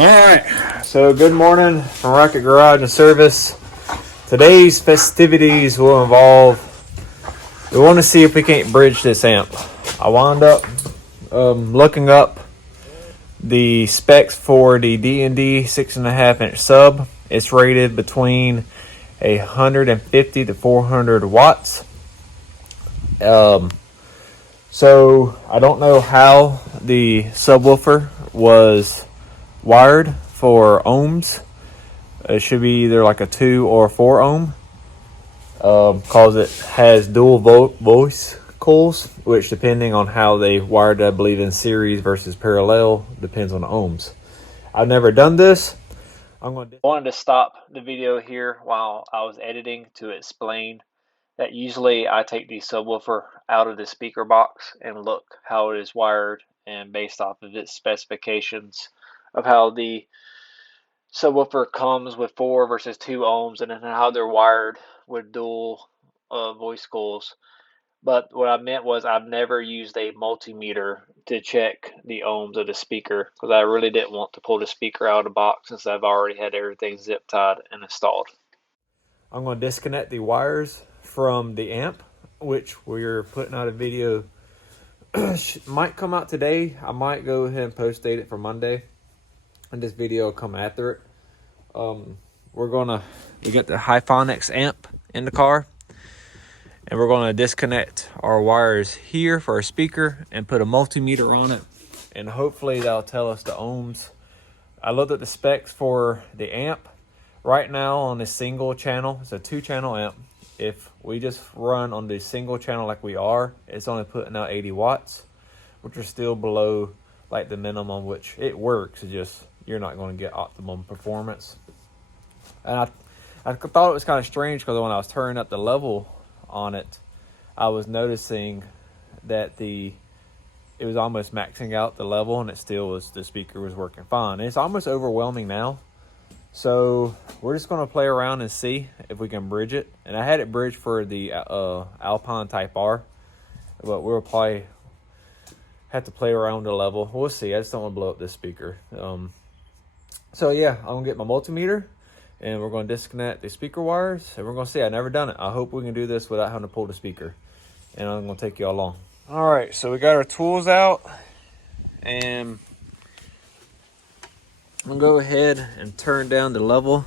All right, so good morning from Rocket Garage and Service. Today's festivities will involve, we want to see if we can't bridge this amp. I wound up looking up the specs for the D&D 6.5 inch sub. It's rated between 150 to 400 watts. So I don't know how the subwoofer was wired for ohms. It should be either like a 2 or 4 ohm, because it has dual voice coils, which depending on how they wired, I believe in series versus parallel, depends on the ohms. I've never done this. I wanted to stop the video here while I was editing to explain that usually I take the subwoofer out of the speaker box and look how it is wired, and based off of its specifications of how the subwoofer comes with 4 versus 2 ohms, and then how they're wired with dual voice coils. But what I meant was I've never used a multimeter to check the ohms of the speaker, because I really didn't want to pull the speaker out of the box since I've already had everything zip tied and installed. I'm going to disconnect the wires from the amp, which we're putting out a video. Might come out today. I might go ahead and post date it for Monday, and this video will come after it. We got the Hyphonics amp in the car, and we're gonna disconnect our wires here for our speaker and put a multimeter on it, and hopefully that'll tell us the ohms. I looked at the specs for the amp. Right now on this single channel, it's a 2-channel amp. If we just run on the single channel like we are, it's only putting out 80 watts, which are still below like the minimum, which it works. It's just you're not going to get optimum performance. And I thought it was kind of strange because when I was turning up the level on it, I was noticing that it was almost maxing out the level, and the speaker was working fine. And it's almost overwhelming now. So we're just going to play around and see if we can bridge it. And I had it bridged for the Alpine Type R, but we'll probably have to play around the level. We'll see. I just don't want to blow up this speaker. So yeah, I'm going to get my multimeter, and we're going to disconnect the speaker wires, and we're going to see. I've never done it. I hope we can do this without having to pull the speaker, and I'm going to take you all along. All right, so we got our tools out, and I'm going to go ahead and turn down the level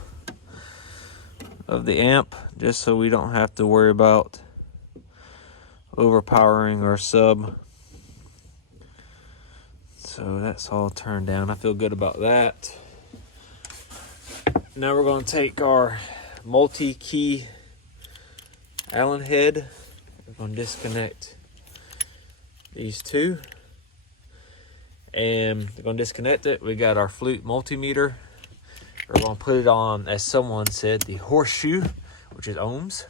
of the amp just so we don't have to worry about overpowering our sub. So that's all turned down. I feel good about that. Now we're going to take our multi-key Allen head. We're going to disconnect these two, and we're going to disconnect it. We got our Fluke Multi-meter. We're going to put it on, as someone said, the horseshoe, which is ohms.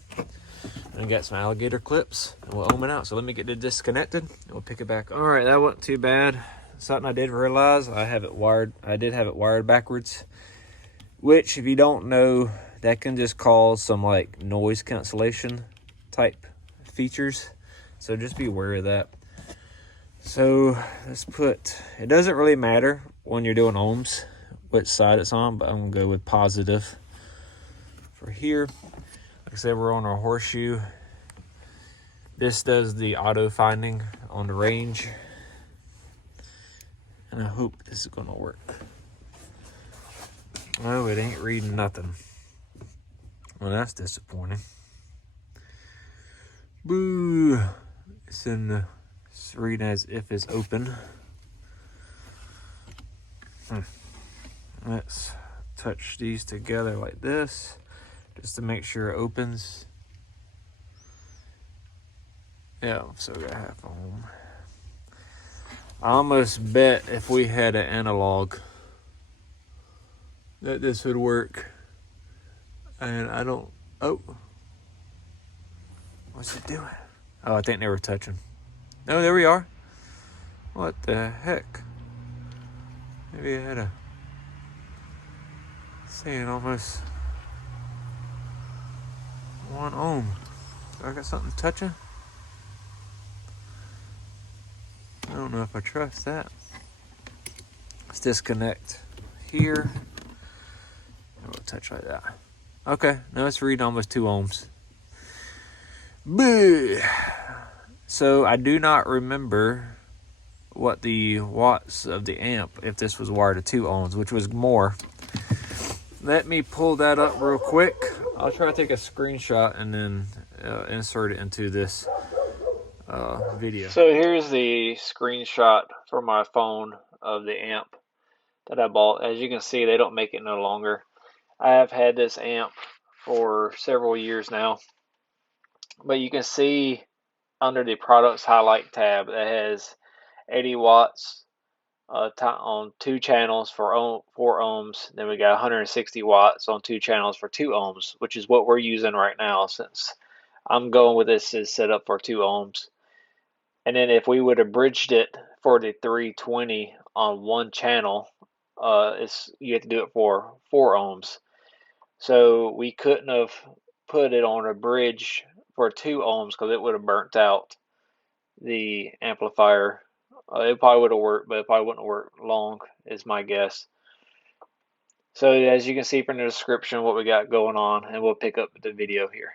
And we got some alligator clips, and we'll ohm it out. So let me get it disconnected, and we'll pick it back up. All right, that wasn't too bad. Something I did realize, I did have it wired backwards, which, if you don't know, that can just cause some like noise cancellation type features. So just be aware of that. So it doesn't really matter when you're doing ohms which side it's on, but I'm gonna go with positive for here. Like I said, we're on our horseshoe. This does the auto finding on the range, and I hope this is gonna work. Oh, it ain't reading nothing. Well, that's disappointing. Boo! It's reading as if it's open. Let's touch these together like this, just to make sure it opens. Yeah, so we got half a ohm. I almost bet if we had an analog that this would work. And I don't, oh. What's it doing? Oh, I think they were touching. Oh, there we are. What the heck? Maybe I had a, saying almost 1 ohm. Do I got something touching? I don't know if I trust that. Let's disconnect here. We'll touch like that. Okay, now it's reading almost 2 ohms. Boo. So I do not remember what the watts of the amp, if this was wired to 2 ohms, which was more. Let me pull that up real quick. I'll try to take a screenshot and then insert it into this video. So here's the screenshot from my phone of the amp that I bought. As you can see, they don't make it no longer. I have had this amp for several years now, but you can see under the products highlight tab that has 80 watts on 2 channels for 4 ohms. Then we got 160 watts on 2 channels for 2 ohms, which is what we're using right now, since I'm going with this is set up for 2 ohms. And then if we would have bridged it for the 320 on 1 channel, you have to do it for 4 ohms. So we couldn't have put it on a bridge for 2 ohms because it would have burnt out the amplifier. It probably would have worked, but it probably wouldn't work long, is my guess. So as you can see from the description what we got going on, and we'll pick up the video here.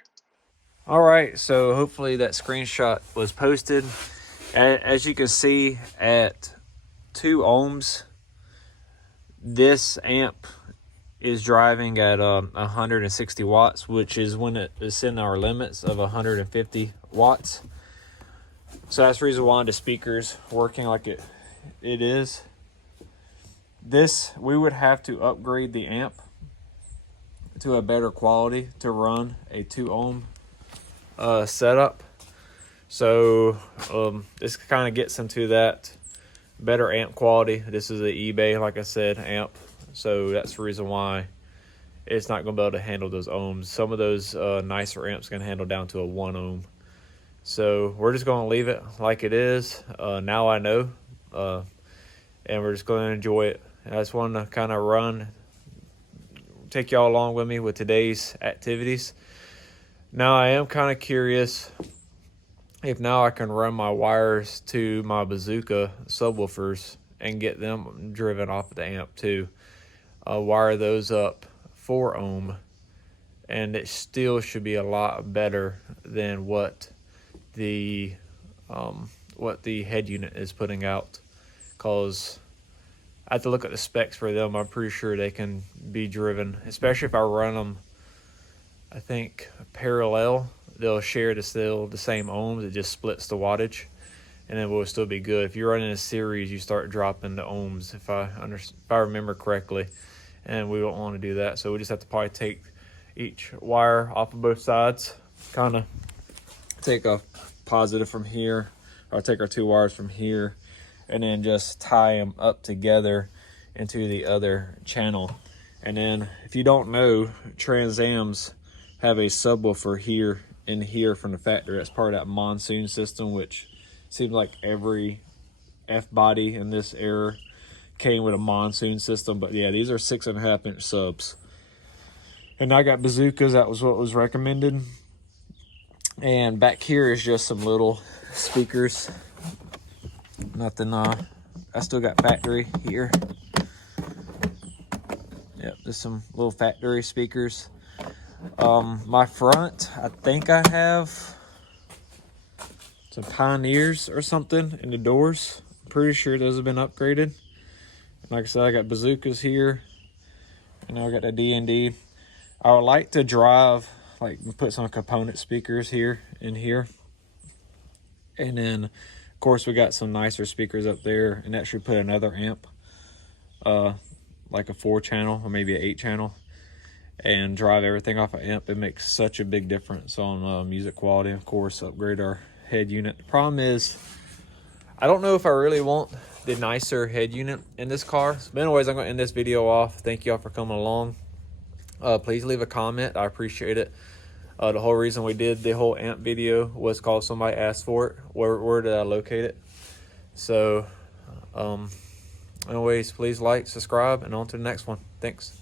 All right, so hopefully that screenshot was posted. As you can see, at 2 ohms, this amp is driving at 160 watts, which is when it is in our limits of 150 watts. So that's the reason why the speaker's working like it is. This, we would have to upgrade the amp to a better quality to run a 2 ohm setup. So this kind of gets into that better amp quality. This is an eBay, like I said, amp. So that's the reason why it's not going to be able to handle those ohms. Some of those nicer amps can handle down to a 1 ohm. So we're just going to leave it like it is. Now I know. And we're just going to enjoy it. I just want to kind of take y'all along with me with today's activities. Now I am kind of curious if now I can run my wires to my Bazooka subwoofers and get them driven off of the amp too. Wire those up 4 ohm, and it still should be a lot better than what the head unit is putting out, because I have to look at the specs for them. I'm pretty sure they can be driven, especially if I run them, I think, parallel. They'll share the same ohms. It just splits the wattage, and then we'll still be good. If you're running a series, you start dropping the ohms, if I remember correctly, and we don't want to do that. So we just have to probably take each wire off of both sides, kind of take a positive from here, or take our 2 wires from here, and then just tie them up together into the other channel. And then if you don't know, Trans Ams have a subwoofer here and here from the factory. That's part of that monsoon system, which seems like every F-body in this era came with a monsoon system. But yeah, these are 6.5 inch subs. And I got Bazookas. That was what was recommended. And back here is just some little speakers. Nothing, I still got factory here. Yep, just some little factory speakers. My front, I think I have some Pioneers or something in the doors. I'm pretty sure those have been upgraded. Like I said, I got Bazookas here, and now I got the D&D. I would like to drive, like, put some component speakers here and here. And then, of course, we got some nicer speakers up there, and that should put another amp, like a 4-channel or maybe an 8-channel, and drive everything off an amp. It makes such a big difference on music quality. Of course, upgrade our head unit. The problem is, I don't know if I really want the nicer head unit in this car. But anyways, I'm going to end this video off. Thank y'all for coming along. Please leave a comment. I appreciate it. The whole reason we did the whole amp video was because somebody asked for it. Where did I locate it? So, anyways, please like, subscribe, and on to the next one. Thanks.